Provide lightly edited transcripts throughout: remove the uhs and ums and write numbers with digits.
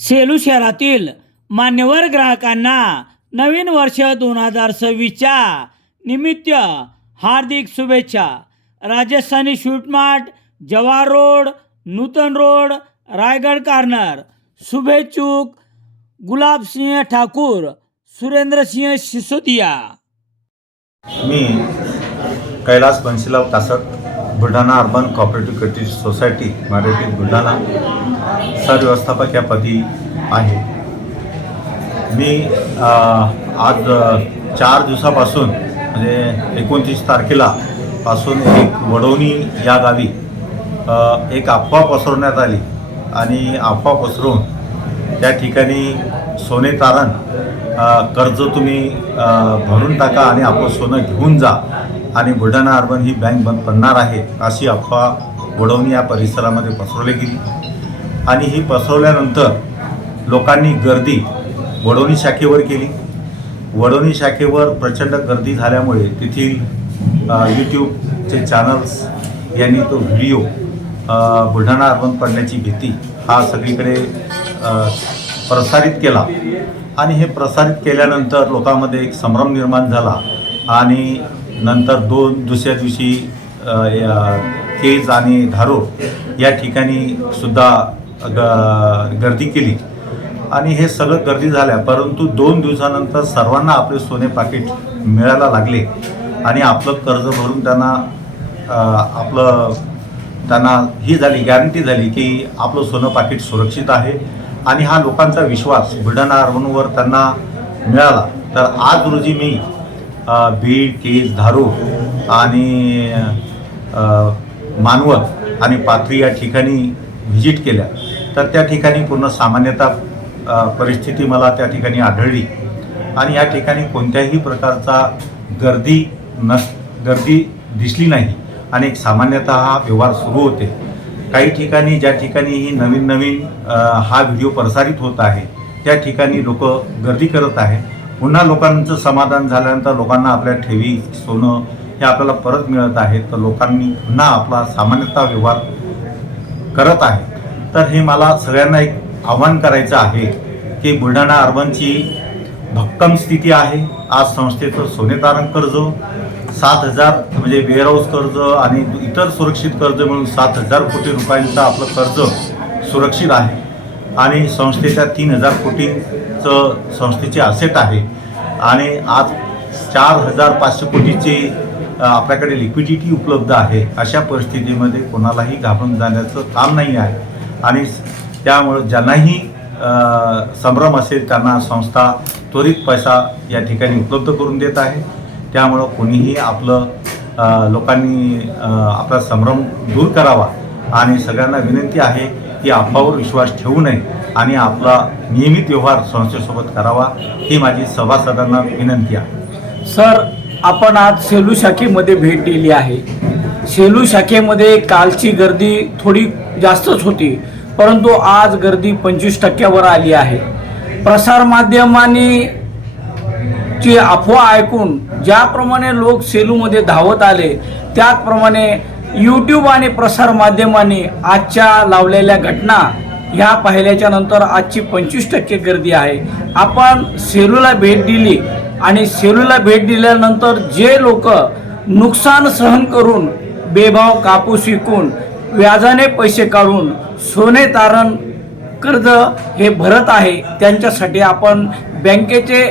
सेलू शहरातील मान्यवर ग्राहकांना नवीन वर्ष 2026च्या निमित्त हार्दिक शुभेच्छा। Rajasthani sweet mart, Jawahar road, Nutan road, Raigarh corner. शुभेच्छुक गुलाब सिंह ठाकूर, सुरेंद्र सिंह सिसोदिया। मी Kailas Banshilal Kasat, Buldhana urban cooperative credit society Marathi Buldhana सरव्यवस्थापक या पदी आहे। मी आज 4 दिवसापासून म्हणजे 29 तारखेला पासून एक वडवणी या गावी एक अफवा पसरवण्यात आली आणि अफवा पसरवून त्या ठिकाणी सोने तारण कर्ज तुम्ही भरून टाका आणि आपलं सोनं घेऊन जा आणि बुलढाणा अर्बन ही बँक बंद पडणार आहे अशी अफवा वडवणी या परिसरामध्ये पसरवली गेली। आणि ही पसरवल्यानंतर लोकांनी गर्दी वडवणी शाखेवर केली। वडवणी शाखेवर प्रचंड गर्दी झाल्यामुळे तेथील यूट्यूबचे चॅनल्स यांनी तो व्हिडिओ बुलढाणा अर्बन पडण्याची भीती हा सगळीकडे प्रसारित केला आणि हे प्रसारित केल्यानंतर लोकांमध्ये एक संभ्रम निर्माण झाला आणि नंतर दुसऱ्या दिवशी केज आणि धारूर या ठिकाणी सुद्धा गर्दी केली आणि हे सगळं गर्दी झाल्या। परंतु 2 दिवसानंतर सर्वांना आपले सोने पाकिट मिळायला लागले आणि आपलं कर्ज भरून त्यांना ही झाली गॅरंटी झाली की आपलं सोनं पाकिट सुरक्षित आहे आणि हा लोकांचा विश्वास बुलढाणा अर्बनवर त्यांना मिळाला। तर आज रोजी मी बीड, केज, धारूर आणि मानवत आणि पाथरी या ठिकाणी व्हिजिट केल्या तर त्या ठिकाणी पूर्ण सामान्यता परिस्थिती मला त्या ठिकाणी आढळली आणि या ठिकाणी कोणत्याही प्रकारचा गर्दी दिसली नाही आणि एक सामान्यतः हा व्यवहार सुरू होते। काही ठिकाणी ज्या ठिकाणी ही नवीन हा व्हिडिओ प्रसारित होत आहे त्या ठिकाणी लोक गर्दी करत आहे। पुन्हा लोकांचं समाधान झाल्यानंतर लोकांना आपल्या ठेवी सोनं हे आपल्याला परत मिळत आहे तर लोकांनी पुन्हा आपला सामान्यतः व्यवहार करत आहे। तर हे मला सगळ्यांना एक आव्हान करायचं आहे की बुलढाणा अर्बनची भक्कम स्थिती आहे। आज संस्थेचं सोने तारण कर्ज 7,000 म्हणजे वेअरहाऊस कर्ज आणि इतर सुरक्षित कर्ज मिळून 7,000 कोटी रुपयांचं आपलं कर्ज सुरक्षित आहे आणि संस्थेच्या 3,000 कोटींचं संस्थेचे असेट आहे आणि आज 4,500 कोटीची आपल्याकडे लिक्विडिटी उपलब्ध आहे। अशा परिस्थितीमध्ये कोणालाही घाबरून जाण्याचं काम नाही आहे आणि त्यामुळे ज्यांनाही संभ्रम असेल त्यांना संस्था त्वरित पैसा या ठिकाणी उपलब्ध करून देत आहे। त्यामुळं कोणीही लोकांनी आपला संभ्रम दूर करावा आणि सगळ्यांना विनंती आहे की अफवावर विश्वास ठेवू नये आणि आपला नियमित व्यवहार संस्थेसोबत करावा ही माझी सभासदांना विनंती आहे। सर, आपण आज सेलू शाखेमध्ये भेट दिली आहे। सेलू शाखेमध्ये कालची गर्दी थोडी जास्तच होती परंतु आज गर्दी 25% आली आहे। प्रसारमाध्यमांनी ची अफवा ऐकून ज्याप्रमाणे लोक सेलूमध्ये धावत आले त्याचप्रमाणे यूट्यूब आणि प्रसारमाध्यमांनी आजच्या लावलेल्या घटना ह्या पाहिल्याच्या नंतर आजची 25% गर्दी आहे। आपण सेलूला भेट दिली आणि सेलूला भेट दिल्यानंतर जे लोक नुकसान सहन करून बेभाव कापूस विकून व्याजाने पैसे काढून सोने तारण कर्ज हे भरत आहे त्यांच्यासाठी आपण बँकेचे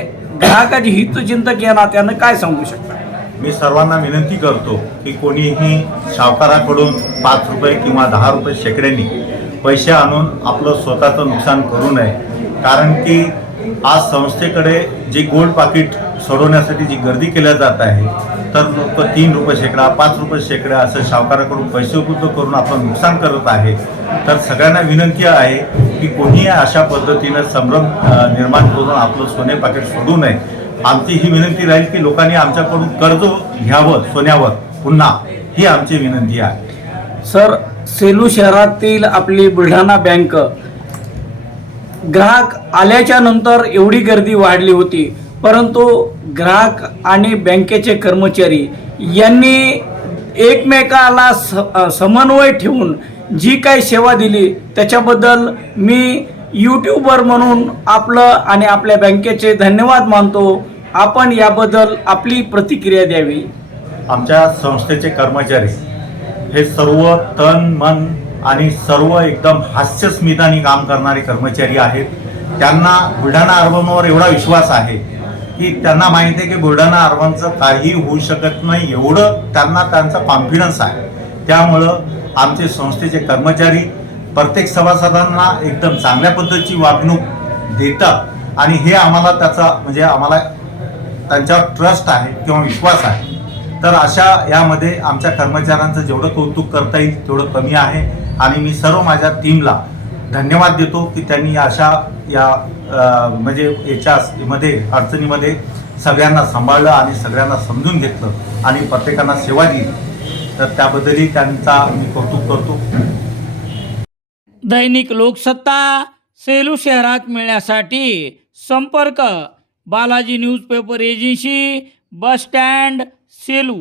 ग्राहकाची हितचिंतक या नात्यानं काय सांगू शकता? मी सर्वांना विनंती करतो की कोणीही सावकाराकडून 5 रुपये किंवा 10 रुपये शेकड्यांनी पैसे आणून आपलं स्वतःचं नुकसान करू नये। कारण की आज संस्थेकडे जे गोल्ड पाकिट सोडवण्यासाठी जी गर्दी केल्या जात आहे तर लोक 3 रुपये शेकडा 5 रुपये शेकडा असं सावकाराकडून पैसे उपलब्ध करून आपलं नुकसान करत आहे। तर सगळ्यांना विनंती आहे की कोणीही अशा पद्धतीनं संभ्रम निर्माण करून आपलं सोने पाकिट सोडू नये। आमची ही विनंती राहील की लोकांनी आमच्याकडून कर्ज घ्यावं सोन्यावर पुन्हा ही आमची विनंती आहे। सर, सेलू शहरातील आपली बुलढाणा बँक ग्राहक आल्याच्या नंतर एवढी गर्दी वाढली होती परंतु ग्राहक आणि बँकेचे कर्मचारी यांनी एकमेकाला समन्वय ठेवून जी काही सेवा दिली त्याच्याबद्दल मी यूट्यूबर म्हणून आपलं आणि आपल्या बँकेचे धन्यवाद मानतो. आपण याबद्दल आपली प्रतिक्रिया द्यावी. आमच्या संस्थेचे कर्मचारी हे सर्व तन मन आणि सर्व एकदम हास्यस्मिताने काम करणारे कर्मचारी आहेत. त्यांना बुलढाणा अर्बनवर एवढा विश्वास आहे की त्यांना माहिती आहे की बुलढाणा अर्बनचं काही होऊ शकत नाही, एवढं त्यांना त्यांचा कॉन्फिडन्स आहे. त्यामुळं आमचे संस्थेचे कर्मचारी प्रत्येक सभासदांना एकदम चांगल्या पद्धतीची वागणूक देतात आणि हे आम्हाला त्याचा म्हणजे आम्हाला त्यांच्यावर ट्रस्ट आहे किंवा विश्वास आहे. तर अशा यामध्ये आमच्या कर्मचाऱ्यांचं जेवढं कौतुक करता येईल तेवढं कमी आहे आणि मी सर्व माझ्या टीमला धन्यवाद देतो की त्यांनी अशा म्हणजे याच्यामध्ये अडचणीमध्ये सगळ्यांना सांभाळलं आणि सगळ्यांना समजून घेतलं आणि प्रत्येकांना सेवा दिली. तर त्याबद्दलही त्यांचा मी कौतुक करतो. दैनिक लोकसत्ता सेलू शहरात मिळण्यासाठी संपर्क Balaji newspaper agency, bus stand, Selu.